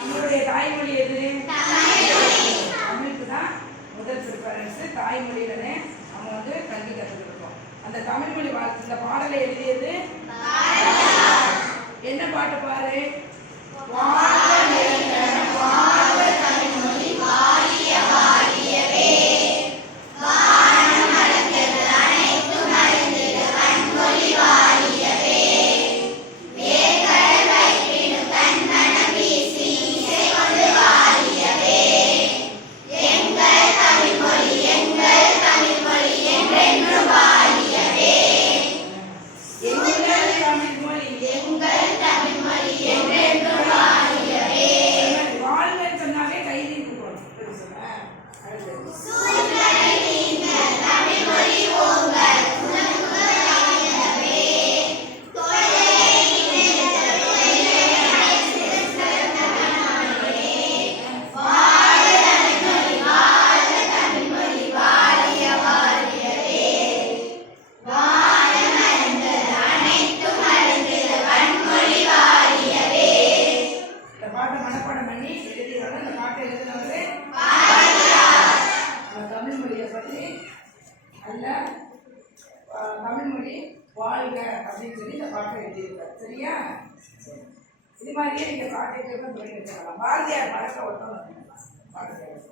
நம்மளுடைய தாய்மொழி எது? தமிழுக்கு தான் முதல் ப்ரிஃபரன்ஸ். தாய்மொழியிலே நம்ம வந்து கல்வி கற்றுக்கிட்டோம். அந்த தமிழ்மொழி இந்த பாடலை எழுதியது என்ன பாட்டு பாரு? தமிழ்மொழி வாழ்க அப்படின்னு சொல்லி இந்த பாட்டை எழுதியிருக்காரு. சரியா? இது மாதிரியே நீங்க பாட்டை சொல்லி வச்சுக்கலாம். பாரதியார் பழக்க ஒருத்தம் பாரதியார்